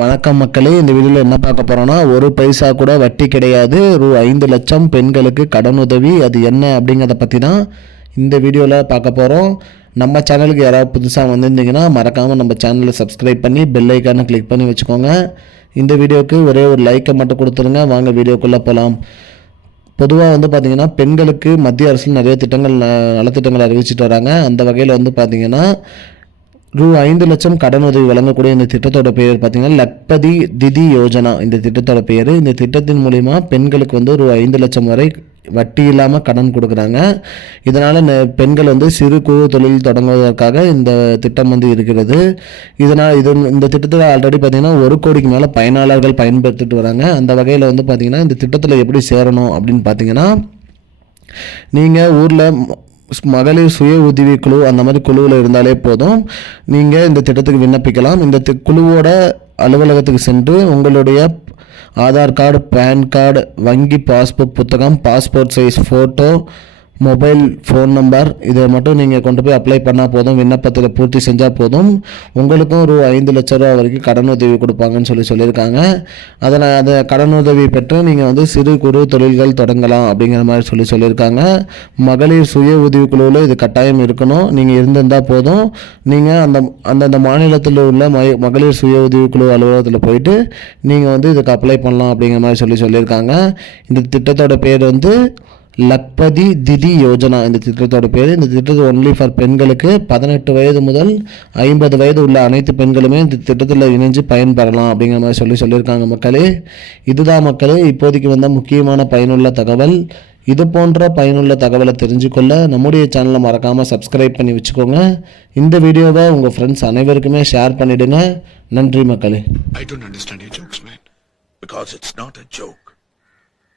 வணக்கம் மக்களே இந்த வீடியோவில் என்ன பார்க்க போகிறோன்னா ஒரு பைசா கூட வட்டி கிடையாது. ரூ ஐந்து லட்சம் பெண்களுக்கு கடனுதவி. அது என்ன அப்படிங்கிறத பற்றி தான் இந்த வீடியோவில் பார்க்க போகிறோம் நம்ம சேனலுக்கு யாராவது புதுசாக வந்திருந்தீங்கன்னா மறக்காமல் நம்ம சேனலை சப்ஸ்கிரைப் பண்ணி பெல் ஐக்கானை கிளிக் பண்ணி வச்சுக்கோங்க. இந்த வீடியோவுக்கு ஒரே ஒரு லைக்கை மட்டும் கொடுத்துருங்க. வாங்க வீடியோக்குள்ளே போகலாம் பொதுவாக வந்து பார்த்திங்கன்னா பெண்களுக்கு மத்திய அரசு நிறைய திட்டங்கள் நலத்திட்டங்கள் அறிவிச்சிட்டு வராங்க. அந்த வகையில் வந்து பார்த்திங்கன்னா ரூ ஐந்து லட்சம் கடன் உதவி வழங்கக்கூடிய இந்த திட்டத்தோட பெயர் பார்த்தீங்கன்னா லக்பதி திதி யோஜனா. இந்த திட்டத்தோட பெயர் இந்த திட்டத்தின் மூலிமா பெண்களுக்கு வந்து ரூ ஐந்து லட்சம் வரை வட்டி இல்லாமல் கடன் கொடுக்குறாங்க. இதனால் பெண்கள் வந்து சிறு குறு தொழில் தொடங்குவதற்காக இந்த திட்டம் வந்து இருக்கிறது. இதனால் இது இந்த திட்டத்தில் ஆல்ரெடி பார்த்தீங்கன்னா ஒரு கோடிக்கு மேலே பயனாளர்கள் பயன்படுத்திட்டு வராங்க. அந்த வகையில் வந்து பார்த்தீங்கன்னா இந்த திட்டத்தில் எப்படி சேரணும் அப்படின்னு பார்த்தீங்கன்னா நீங்கள் ஊரில் மகளிர் சுய உதவி குழு அந்த மாதிரி குழுவில் இருந்தாலே போதும். நீங்கள் இந்த திட்டத்துக்கு விண்ணப்பிக்கலாம். இந்த குழுவோட அலுவலகத்துக்கு சென்று உங்களுடைய ஆதார் கார்டு பேன் கார்டு வங்கி பாஸ்புக் புத்தகம் passport size photo mobile phone number இதை மட்டும் நீங்கள் கொண்டு போய் அப்ளை பண்ணால் போதும். விண்ணப்பத்தில் பூர்த்தி செஞ்சால் போதும். உங்களுக்கும் ரூ ஐந்து லட்ச ரூபா வரைக்கும் கடன் உதவி கொடுப்பாங்கன்னு சொல்லி சொல்லியிருக்காங்க. அதில் அதை கடன் உதவி பெற்று நீங்கள் வந்து சிறு குறு தொழில்கள் தொடங்கலாம் அப்படிங்கிற மாதிரி சொல்லி சொல்லியிருக்காங்க. மகளிர் சுய உதவிக்குழுவில் இது கட்டாயம் இருக்கணும். நீங்கள் இருந்திருந்தால் போதும். நீங்கள் அந்த அந்தந்த மாநிலத்தில் உள்ள மை மகளிர் சுய உதவிக்குழு அலுவலகத்தில் போயிட்டு நீங்கள் வந்து இதுக்கு அப்ளை பண்ணலாம் அப்படிங்கிற மாதிரி சொல்லி சொல்லியிருக்காங்க. இந்த திட்டத்தோட பேர் வந்து லக்பதி திதி யோஜனா இந்த திட்டத்தோட பேர். இந்த திட்டத்து ஒன்லி ஃபார் பெண்களுக்கு பதினெட்டு வயது முதல் ஐம்பது வயது உள்ள அனைத்து பெண்களுமே இந்த திட்டத்தில் இணைஞ்சு பயன்பெறலாம் அப்படிங்கிற மாதிரி சொல்லி சொல்லியிருக்காங்க மக்களே. இதுதான் மக்களே இப்போதைக்கு வந்த முக்கியமான பயனுள்ள தகவல். இது போன்ற பயனுள்ள தகவலை தெரிஞ்சுக்கொள்ள நம்முடைய சேனலை மறக்காமல் சப்ஸ்கிரைப் பண்ணி வச்சுக்கோங்க. இந்த வீடியோவை உங்கள் ஃப்ரெண்ட்ஸ் அனைவருக்குமே ஷேர் பண்ணிவிடுங்க நன்றி மக்களே. I don't understand your jokes man. Because it's not a.